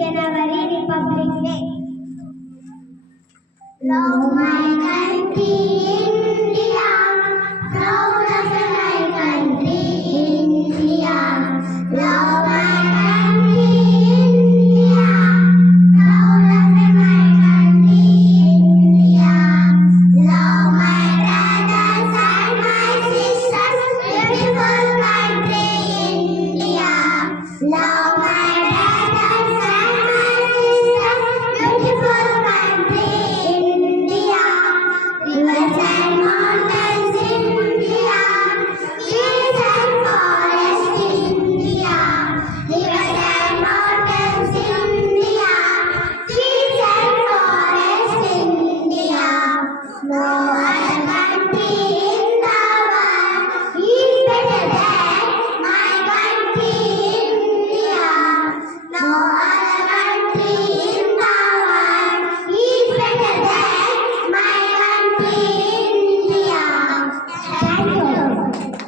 January Republic Day. Love my country, India. Proud of my country, India. Love my country, India. Proud of my country, India. Love my brothers and my sisters, beautiful country, India. Love my brothers and my sisters, beautiful country, India. Rivers and mountains, India. Trees and forests, India. Rivers and mountains, India. Trees and forests, India. No other country in the world is better than my country, India. No